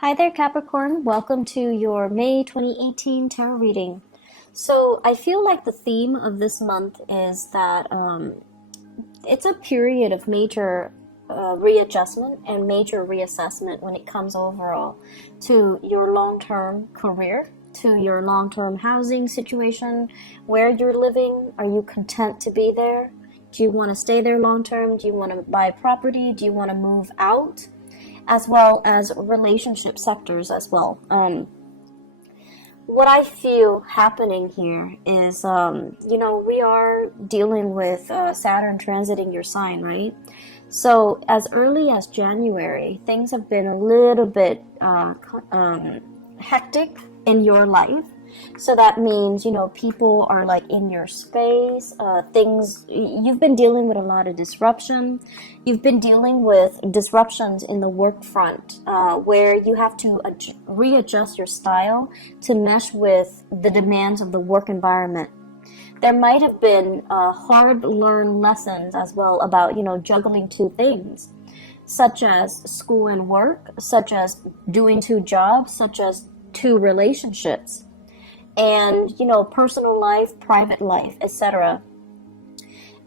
Hi there, Capricorn. Welcome to your May 2018 tarot reading. So, I feel like the theme of this month is that it's a period of major readjustment and major reassessment when it comes overall to your long-term career, to your long-term housing situation, where you're living. Are you content to be there? Do you want to stay there long-term? Do you want to buy property? Do you want to move out? As well as relationship sectors as well. What I feel happening here is, we are dealing with Saturn transiting your sign, right? So as early as January, things have been a little bit hectic in your life. So that means, people are like in your space, you've been dealing with a lot of disruption. You've been dealing with disruptions in the work front, where you have to readjust your style to mesh with the demands of the work environment. There might have been hard learned lessons as well about, juggling two things, such as school and work, such as doing two jobs, such as two relationships, and personal life, private life, etc.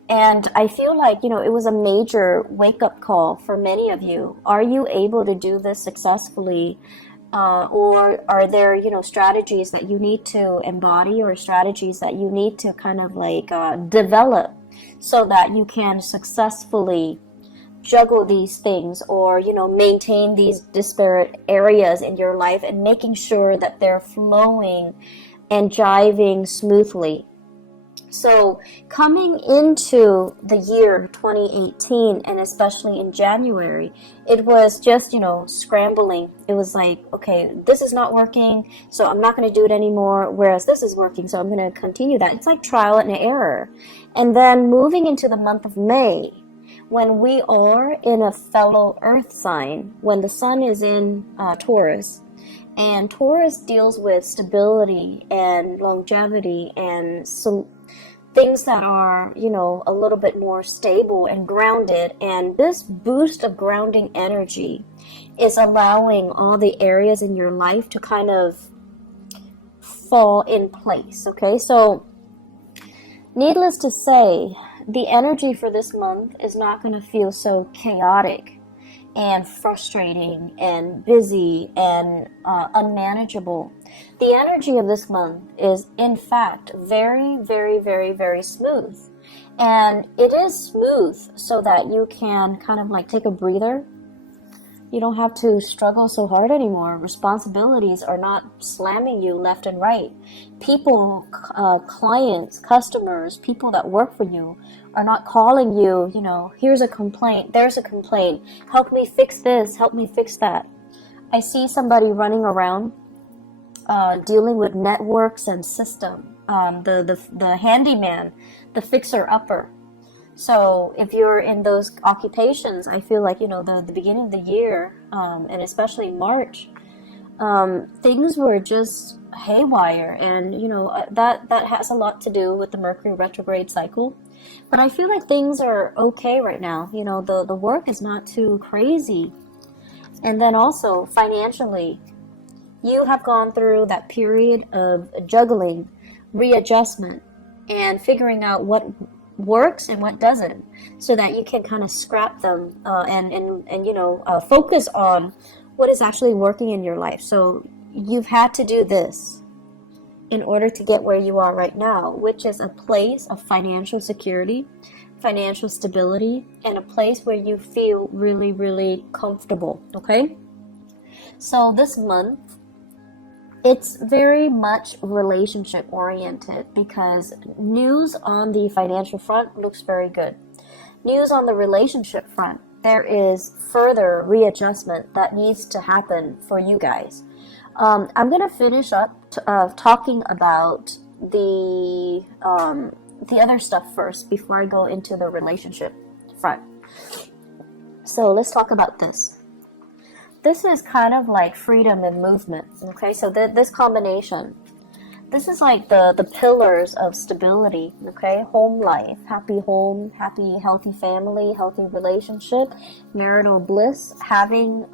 And I feel like it was a major wake-up call for many of you. Are you able to do this successfully, or are there strategies that you need to embody, or strategies that you need to kind of like develop so that you can successfully juggle these things, or maintain these disparate areas in your life and making sure that they're flowing and jiving smoothly. So coming into the year 2018, and especially in January, it was just, scrambling. It was like, okay, this is not working, so I'm not going to do it anymore, whereas this is working, so I'm going to continue that. It's like trial and error. And then moving into the month of May, when we are in a fellow earth sign, when the sun is in Taurus, and Taurus deals with stability and longevity and things that are, a little bit more stable and grounded. And this boost of grounding energy is allowing all the areas in your life to kind of fall in place. Okay, so needless to say, the energy for this month is not going to feel so chaotic and frustrating and busy and unmanageable. The energy of this month is, in fact, very, very, very, very smooth. And it is smooth so that you can kind of like take a breather. You don't have to struggle so hard anymore. Responsibilities are not slamming you left and right. People, clients, customers, people that work for you are not calling you, here's a complaint, there's a complaint, help me fix this, help me fix that. I see somebody running around dealing with networks and system, the handyman, the fixer-upper. So if you're in those occupations, I feel like, the beginning of the year, and especially March, things were just haywire. And, that has a lot to do with the Mercury retrograde cycle. But I feel like things are okay right now. The work is not too crazy. And then also financially, you have gone through that period of juggling, readjustment, and figuring out what works and what doesn't, so that you can kind of scrap them and focus on what is actually working in your life. So you've had to do this in order to get where you are right now, which is a place of financial security, financial stability, and a place where you feel really, really comfortable. Okay, so this month, it's very much relationship oriented, because news on the financial front looks very good. News on the relationship front, there is further readjustment that needs to happen for you guys. I'm going to finish up talking about the other stuff first before I go into the relationship front. So let's talk about this. This is kind of like freedom and movement. Okay, so this combination This is like the pillars of stability, okay? Home life, happy home, happy, healthy family, healthy relationship, marital bliss, having,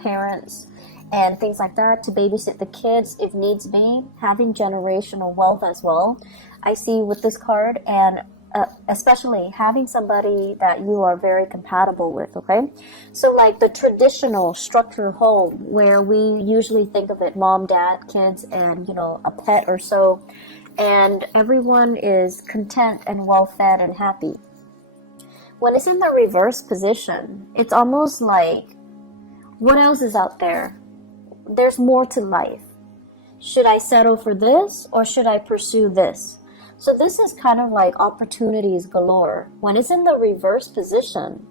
parents and things like that to babysit the kids if needs be, having generational wealth as well. I see with this card, and especially having somebody that you are very compatible with, okay? So like the traditional structured home where we usually think of it, mom, dad, kids, and a pet or so, and everyone is content and well fed and happy. When it's in the reverse position, it's almost like, what else is out there? There's more to life. Should I settle for this or should I pursue this? So this is kind of like opportunities galore. When it's in the reverse position,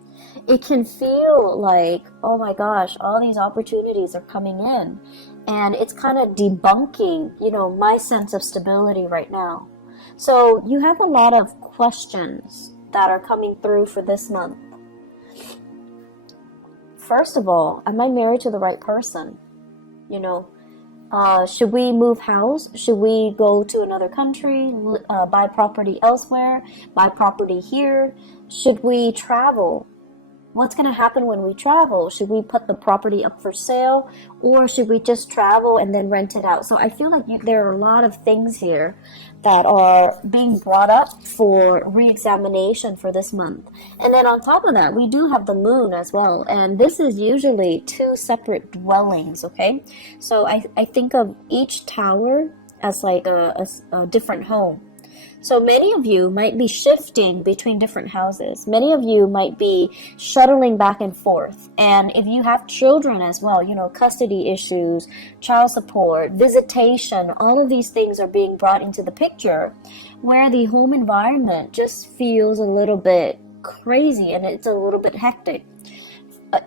it can feel like, oh my gosh, all these opportunities are coming in. And it's kind of debunking, my sense of stability right now. So you have a lot of questions that are coming through for this month. First of all, am I married to the right person? Should we move house? Should we go to another country, buy property elsewhere, buy property here? Should we travel? What's going to happen when we travel? Should we put the property up for sale, or should we just travel and then rent it out? So I feel like there are a lot of things here that are being brought up for re-examination for this month. And then on top of that, we do have the moon as well. And this is usually two separate dwellings, okay? So I think of each tower as like a different home. So many of you might be shifting between different houses. Many of you might be shuttling back and forth. And if you have children as well, custody issues, child support, visitation, all of these things are being brought into the picture where the home environment just feels a little bit crazy and it's a little bit hectic.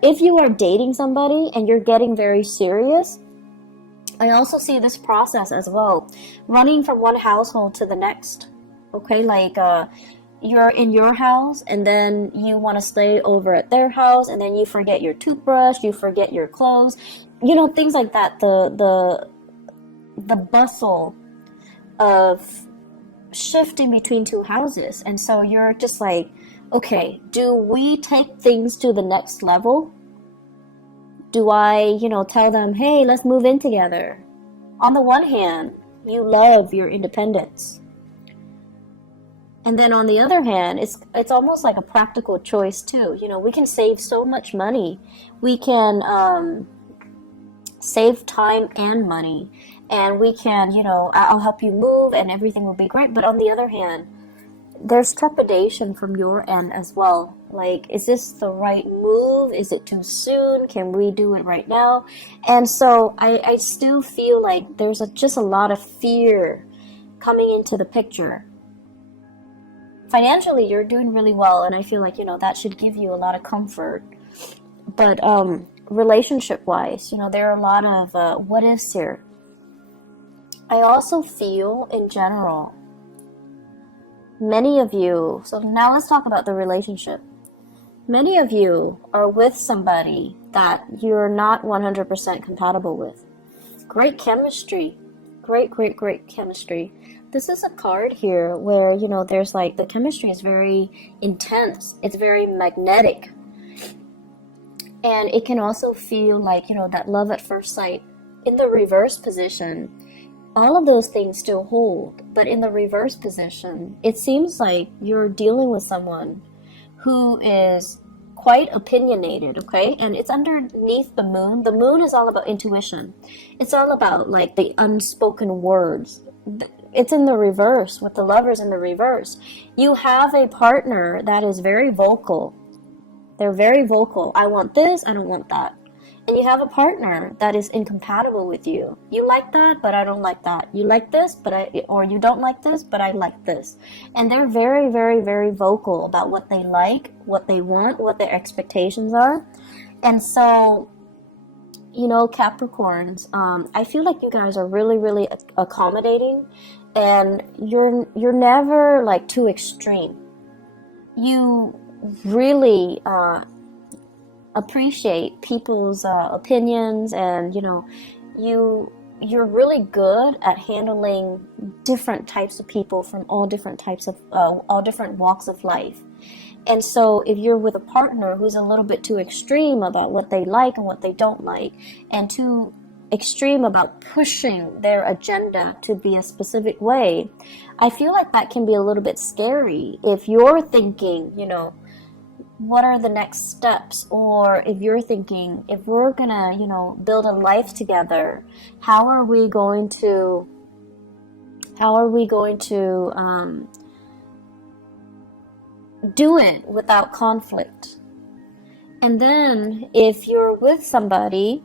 If you are dating somebody and you're getting very serious, I also see this process as well, running from one household to the next. Okay, like you're in your house and then you want to stay over at their house and then you forget your toothbrush, you forget your clothes, things like that. The bustle of shifting between two houses. And so you're just like, okay, do we take things to the next level? Do I, tell them, hey, let's move in together? On the one hand, you love your independence. And then on the other hand, it's almost like a practical choice too. We can save so much money. We can save time and money. And we can, I'll help you move and everything will be great. But on the other hand, there's trepidation from your end as well. Like, is this the right move? Is it too soon? Can we do it right now? And so I still feel like there's just a lot of fear coming into the picture. Financially, you're doing really well, and I feel like, that should give you a lot of comfort. But relationship-wise, there are a lot of what ifs here. I also feel, in general, many of you, so now let's talk about the relationship. Many of you are with somebody that you're not 100% compatible with. Great chemistry. Great chemistry. This is a card here where, there's like the chemistry is very intense. It's very magnetic. And it can also feel like, that love at first sight. In the reverse position, all of those things still hold. But in the reverse position, it seems like you're dealing with someone who is quite opinionated, okay? And it's underneath the moon. The moon is all about intuition. It's all about like the unspoken words. It's in the reverse, with the lovers in the reverse. You have a partner that is very vocal. They're very vocal. I want this, I don't want that. And you have a partner that is incompatible with you. You like that, but I don't like that. You like this, or you don't like this, but I like this. And they're very, very, very vocal about what they like, what they want, what their expectations are. And so, Capricorns, I feel like you guys are really, really accommodating, and you're never like too extreme. You really appreciate people's opinions, and you you're really good at handling different types of people from all different types of all different walks of life. And so if you're with a partner who's a little bit too extreme about what they like and what they don't like, and too extreme about pushing their agenda to be a specific way, I feel like that can be a little bit scary if you're thinking, you know, what are the next steps? Or if you're thinking, if we're gonna, you know, build a life together, how are we going to do it without conflict? And then if you're with somebody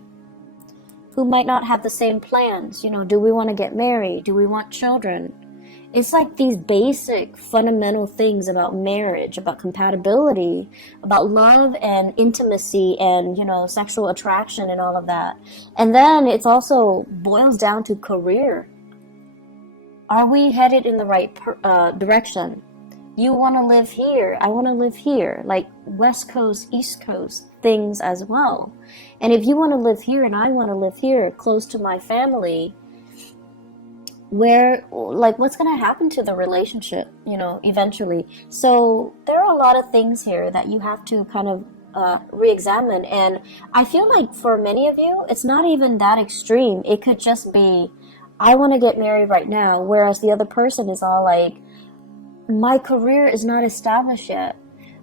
who might not have the same plans, you know, do we want to get married? Do we want children? It's like these basic fundamental things about marriage, about compatibility, about love and intimacy and, you know, sexual attraction and all of that. And then it's also boils down to career. Are we headed in the right direction? You want to live here, I want to live here, like West Coast, East Coast things as well. And if you want to live here and I want to live here, close to my family, where, like, what's going to happen to the relationship, you know, eventually? So there are a lot of things here that you have to kind of re-examine. And I feel like for many of you, it's not even that extreme. It could just be, I want to get married right now, whereas the other person is all like, my career is not established yet.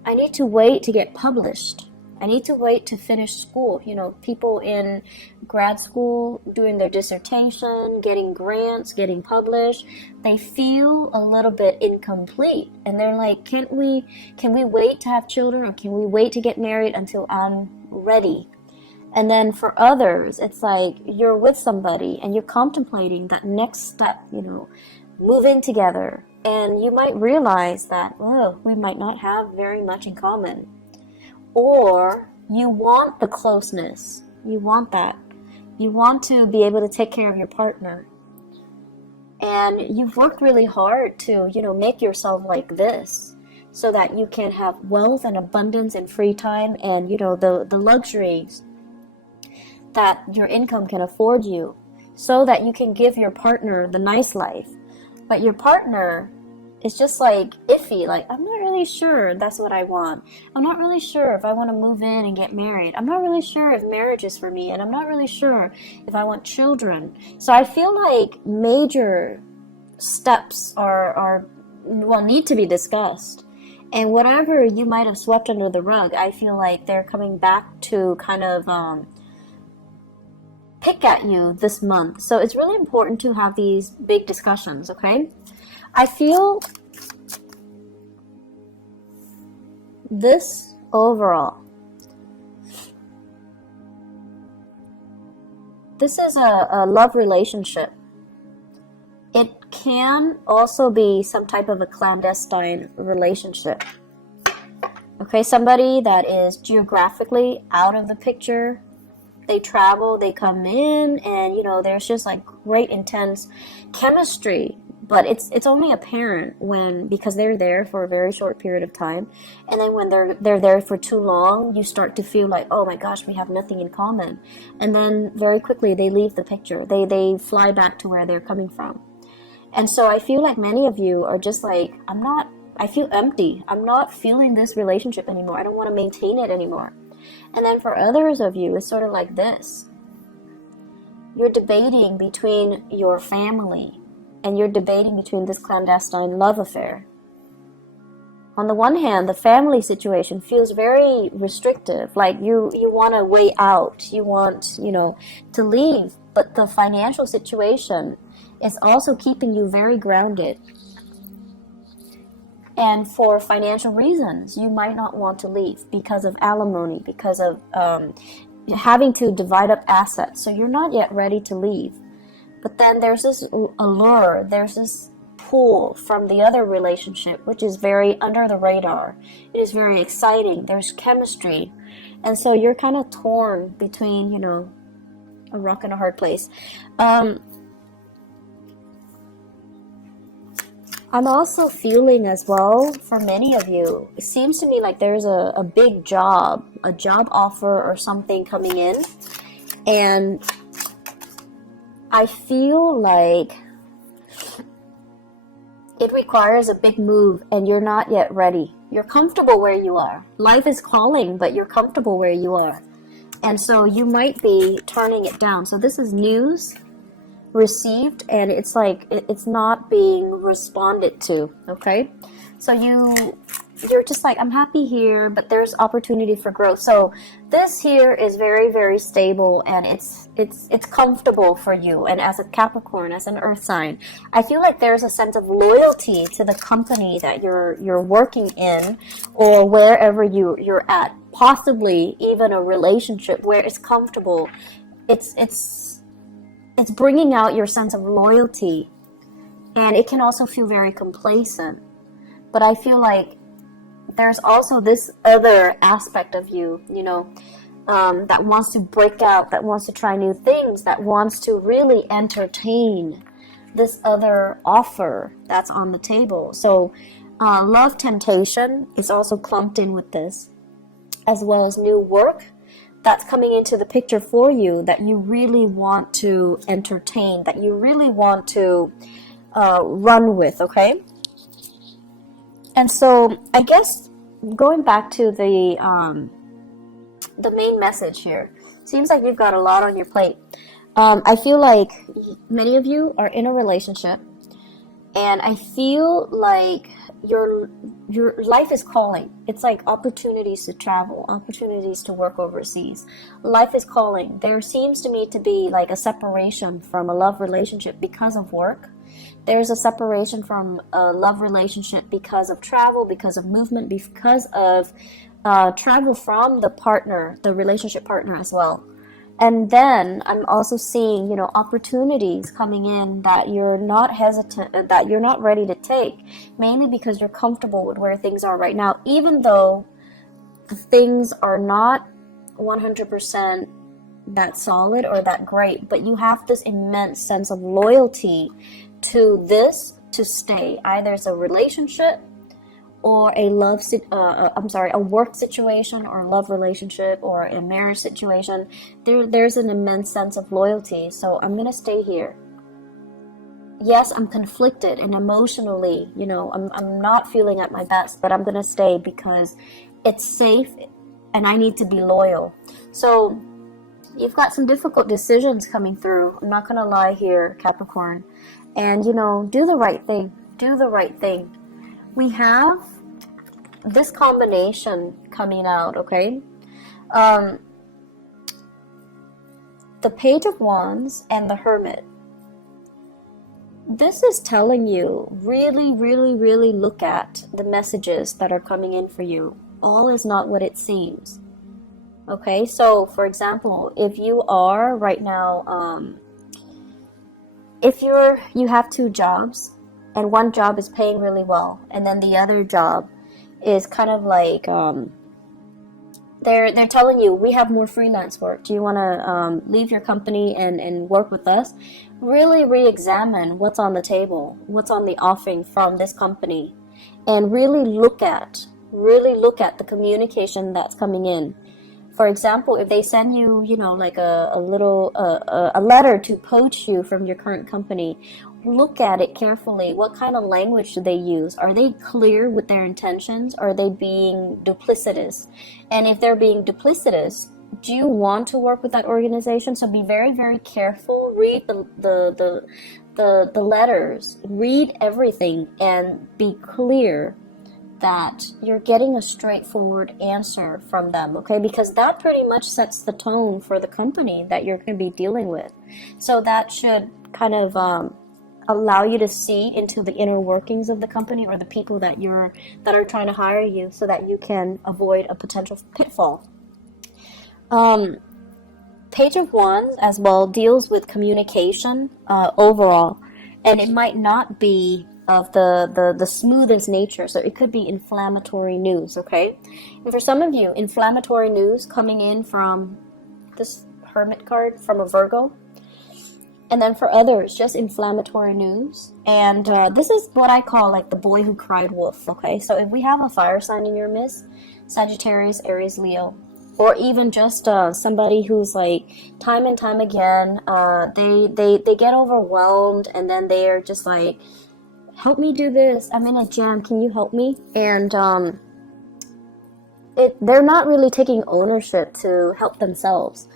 I need to wait to get published. I need to wait to finish school. You know, people in grad school doing their dissertation, getting grants, getting published, they feel a little bit incomplete. And they're like, can we wait to have children, or can we wait to get married until I'm ready? And then for others, it's like you're with somebody and you're contemplating that next step, you know, move in together. And you might realize that, oh, we might not have very much in common. Or you want the closeness. You want that. You want to be able to take care of your partner. And you've worked really hard to, you know, make yourself like this so that you can have wealth and abundance and free time and, you know, the luxuries that your income can afford you, so that you can give your partner the nice life. But your partner is just like iffy, like, I'm not really sure that's what I want. I'm not really sure if I want to move in and get married. I'm not really sure if marriage is for me, and I'm not really sure if I want children. So I feel like major steps need to be discussed. And whatever you might have swept under the rug, I feel like they're coming back to kind of pick at you this month. So it's really important to have these big discussions, okay? I feel this overall. This is a love relationship. It can also be some type of a clandestine relationship. Okay, somebody that is geographically out of the picture. They travel, they come in, and, you know, there's just like great intense chemistry. But it's only apparent because they're there for a very short period of time, and then when they're there for too long, you start to feel like, oh my gosh, we have nothing in common, and then very quickly they leave the picture. They fly back to where they're coming from. And so I feel like many of you are just like, I feel empty. I'm not feeling this relationship anymore. I don't want to maintain it anymore. And then for others of you, it's sort of like this. You're debating between your family, and you're debating between this clandestine love affair. On the one hand, the family situation feels very restrictive, like you want a way out, you want, you know, to leave, but the financial situation is also keeping you very grounded. And for financial reasons, you might not want to leave because of alimony, because of having to divide up assets, so you're not yet ready to leave. But then there's this allure, there's this pull from the other relationship, which is very under the radar. It is very exciting. There's chemistry. And so you're kind of torn between, you know, a rock and a hard place. I'm also feeling as well, for many of you, it seems to me like there's a big job, a job offer or something coming in. And I feel like it requires a big move and you're not yet ready. You're comfortable where you are. Life is calling, but you're comfortable where you are. And so you might be turning it down. So this is news received, and it's like it's not being responded to, okay? So you're just like, I'm happy here, but there's opportunity for growth. So this here is very, very stable, and it's comfortable for you. And as a Capricorn, as an earth sign, I feel like there's a sense of loyalty to the company that you're working in, or wherever you're at. Possibly even a relationship where it's comfortable. It's bringing out your sense of loyalty, and it can also feel very complacent. But I feel like there's also this other aspect of you, that wants to break out, that wants to try new things, that wants to really entertain this other offer that's on the table. So love temptation is also clumped in with this, as well as new work that's coming into the picture for you that you really want to entertain, that you really want to run with, okay? And so I guess going back to the main message here, seems like you've got a lot on your plate. I feel like many of you are in a relationship, and I feel like your life is calling. It's like opportunities to travel, opportunities to work overseas. Life is calling. There seems to me to be like a separation from a love relationship because of work. There's a separation from a love relationship because of travel, because of movement, because of travel from the partner, the relationship partner as well. And then I'm also seeing, opportunities coming in that you're not hesitant, that you're not ready to take, mainly because you're comfortable with where things are right now, even though things are not 100% that solid or that great, but you have this immense sense of loyalty to this to stay. Either it's a relationship or a a work situation, or a love relationship, or a marriage situation. There's an immense sense of loyalty. So I'm gonna stay here. Yes, I'm conflicted and emotionally, I'm not feeling at my best, but I'm gonna stay because it's safe and I need to be loyal. So you've got some difficult decisions coming through. I'm not gonna lie here, Capricorn. And do the right thing. Do the right thing. We have this combination coming out, okay? The Page of Wands and the Hermit. This is telling you, really, really, really look at the messages that are coming in for you. All is not what it seems. Okay, so for example, if you are right now, if you have two jobs, and one job is paying really well, and then the other job is kind of like they're telling you, we have more freelance work. Do you want to leave your company and work with us? Really re-examine what's on the table, what's on the offering from this company, and really look at the communication that's coming in. For example, if they send you, like a letter to poach you from your current company, look at it carefully. What kind of language do they use? Are they clear with their intentions? Are they being duplicitous? And if they're being duplicitous, do you want to work with that organization? So be very, very careful. Read the letters. Read everything and be clear that you're getting a straightforward answer from them, okay? Because that pretty much sets the tone for the company that you're going to be dealing with. So that should kind of allow you to see into the inner workings of the company, or the people that are trying to hire you, so that you can avoid a potential pitfall. Page of Wands as well deals with communication overall, and it might not be of the smoothest nature, so it could be inflammatory news, okay? And for some of you, inflammatory news coming in from this Hermit card from a Virgo, and then for others, just inflammatory news. And this is what I call like the boy who cried wolf, okay? So if we have a fire sign in your midst, Sagittarius, Aries, Leo, or even just somebody who's like time and time again, they get overwhelmed, and then they're just like, help me do this, I'm in a jam, can you help me? And they're not really taking ownership to help themselves.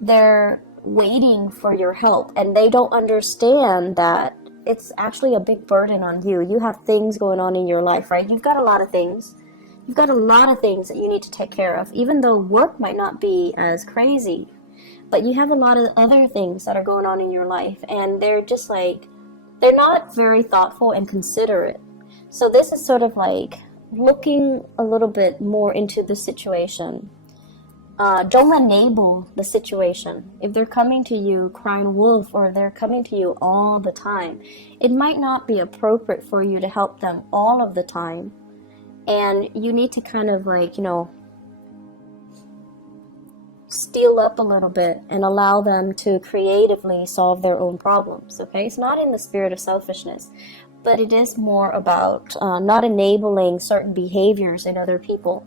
They're waiting for your help, and they don't understand that it's actually a big burden on you. You have things going on in your life, right? You've got a lot of things. You've got a lot of things that you need to take care of, even though work might not be as crazy. But you have a lot of other things that are going on in your life, and they're just like, they're not very thoughtful and considerate. So this is sort of like looking a little bit more into the situation. Don't enable the situation. If they're coming to you crying wolf, or they're coming to you all the time, it might not be appropriate for you to help them all of the time. And you need to kind of like, you know, steel up a little bit and allow them to creatively solve their own problems, okay? It's not in the spirit of selfishness, but it is more about not enabling certain behaviors in other people.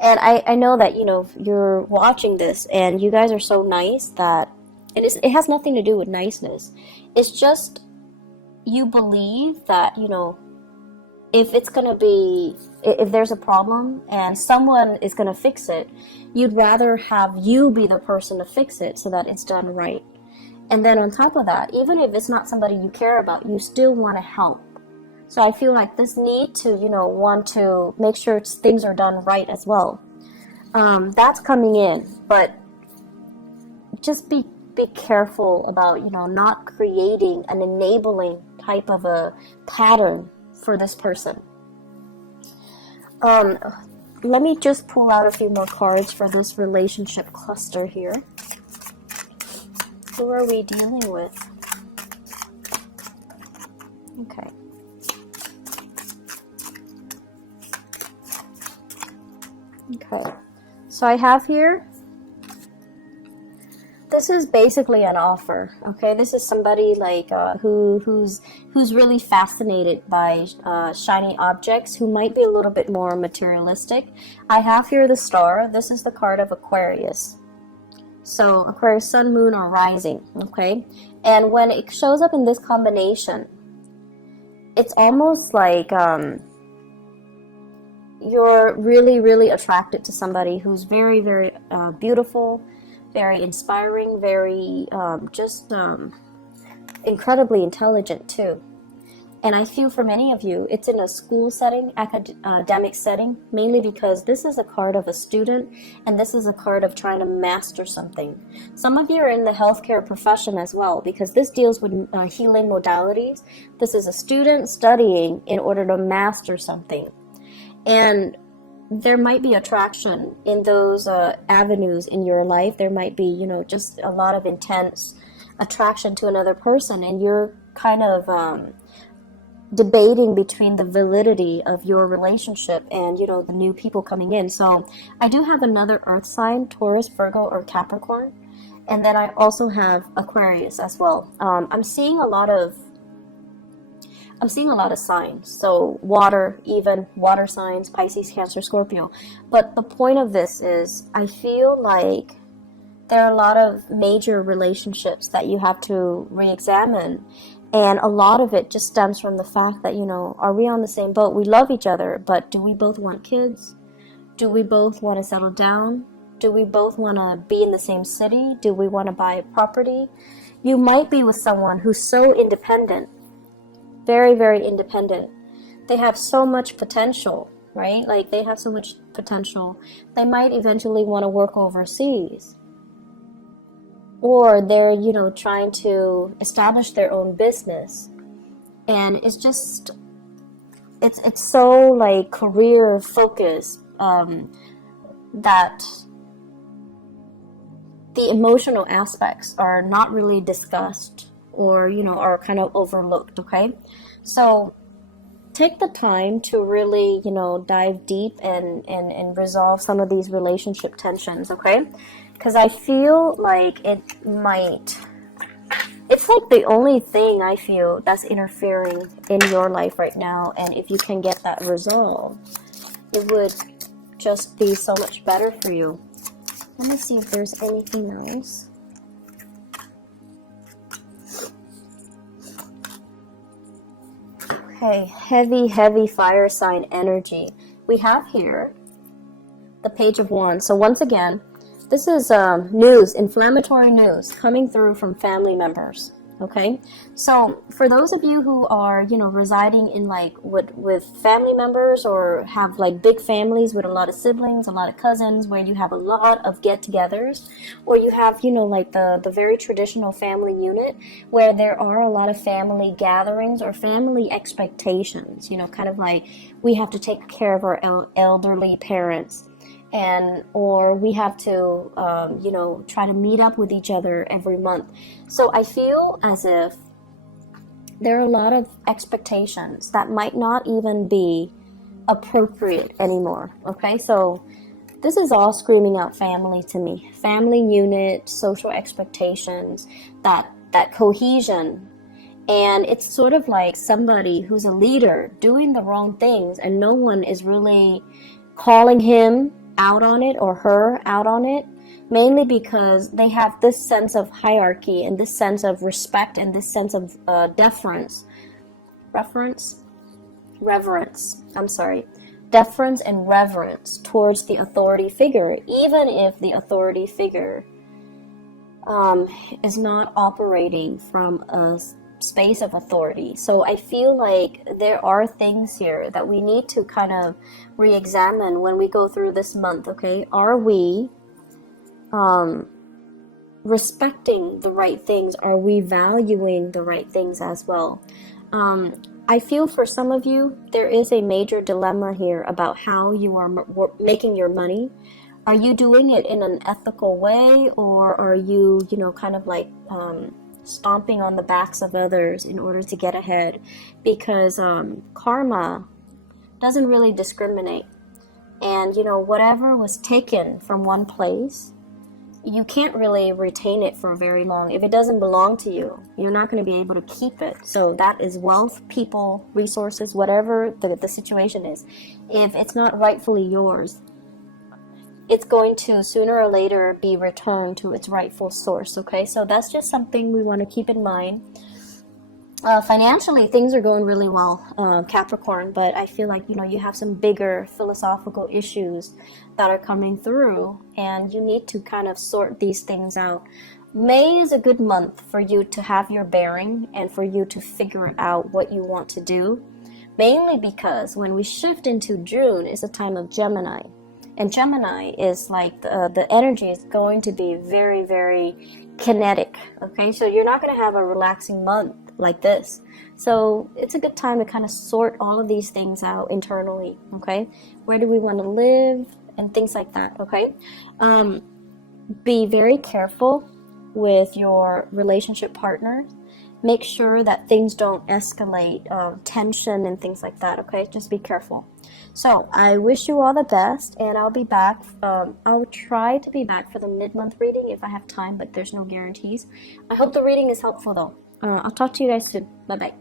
And I know that, you know, you're watching this and you guys are so nice that it has nothing to do with niceness. It's just you believe that, you know, if there's a problem and someone is going to fix it, you'd rather have you be the person to fix it so that it's done right. And then on top of that, even if it's not somebody you care about, you still want to help. So I feel like this need to, you know, want to make sure things are done right as well. That's coming in, but just be careful about, you know, not creating an enabling type of a pattern for this person. Let me just pull out a few more cards for this relationship cluster here. Who are we dealing with? Okay. Okay. So I have here, this is basically an offer, okay? This is somebody like who's really fascinated by shiny objects, who might be a little bit more materialistic. I have here the star. This is the card of Aquarius. So Aquarius, sun, moon, or rising, okay? And when it shows up in this combination, it's almost like you're really, really attracted to somebody who's very, very beautiful, very inspiring, very incredibly intelligent too. And I feel for many of you, it's in a school setting, academic setting, mainly because this is a card of a student, and this is a card of trying to master something. Some of you are in the healthcare profession as well, because this deals with healing modalities. This is a student studying in order to master something. And there might be attraction in those avenues in your life. There might be, you know, just a lot of intense attraction to another person, and you're kind of debating between the validity of your relationship and, you know, the new people coming in. So I do have another earth sign, Taurus, Virgo, or Capricorn. And then I also have Aquarius as well. I'm seeing a lot of signs. So water, even water signs, Pisces, Cancer, Scorpio. But the point of this is, I feel like there are a lot of major relationships that you have to re-examine. And a lot of it just stems from the fact that, you know, are we on the same boat? We love each other, but do we both want kids? Do we both want to settle down? Do we both want to be in the same city? Do we want to buy a property? You might be with someone who's so independent, very, very independent. They have so much potential, right? Like, they have so much potential. They might eventually want to work overseas. Or they're, you know, trying to establish their own business. And it's just, it's so like career focused that the emotional aspects are not really discussed, or, you know, are kind of overlooked, okay? So take the time to really, you know, dive deep and resolve some of these relationship tensions, okay? Because I feel like it's like the only thing I feel that's interfering in your life right now. And if you can get that resolved, it would just be so much better for you. Let me see if there's anything else. Okay, heavy fire sign energy. We have here the Page of Wands. So once again, this is news, inflammatory news coming through from family members. Okay, so for those of you who are, you know, residing in like with family members, or have like big families with a lot of siblings, a lot of cousins, where you have a lot of get-togethers, or you have, you know, like the very traditional family unit where there are a lot of family gatherings or family expectations, you know, kind of like we have to take care of our elderly parents, and or we have to you know, try to meet up with each other every month. So I feel as if there are a lot of expectations that might not even be appropriate anymore. Okay, so this is all screaming out family to me. Family unit, social expectations, that cohesion. And it's sort of like somebody who's a leader doing the wrong things, and no one is really calling him out on it or her out on it, mainly because they have this sense of hierarchy and this sense of respect and this sense of deference and reverence towards the authority figure, even if the authority figure is not operating from a space of authority. So I feel like there are things here that we need to kind of re-examine when we go through this month. Okay, are we respecting the right things? Are we valuing the right things as well? I feel for some of you there is a major dilemma here about how you are making your money. Are you doing it in an ethical way, or are you, you know, kind of like stomping on the backs of others in order to get ahead? Because karma doesn't really discriminate, and you know, whatever was taken from one place, you can't really retain it for very long. If it doesn't belong to you, you're not going to be able to keep it. So that is wealth, people, resources, whatever the situation is. If it's not rightfully yours, it's going to sooner or later be returned to its rightful source. Okay, so that's just something we want to keep in mind. Financially, things are going really well, Capricorn, but I feel like, you know, you have some bigger philosophical issues that are coming through, and you need to kind of sort these things out. May is a good month for you to have your bearing and for you to figure out what you want to do, mainly because when we shift into June, it's a time of Gemini. And Gemini is like the energy is going to be very, very kinetic. Okay, so you're not going to have a relaxing month like this. So it's a good time to kind of sort all of these things out internally. Okay, where do we want to live and things like that. Okay, be very careful with your relationship partner. Make sure that things don't escalate, tension and things like that. Okay, just be careful. So I wish you all the best, and I'll be back. I'll try to be back for the mid-month reading if I have time, but there's no guarantees. I hope the reading is helpful though. I'll talk to you guys soon. Bye-bye.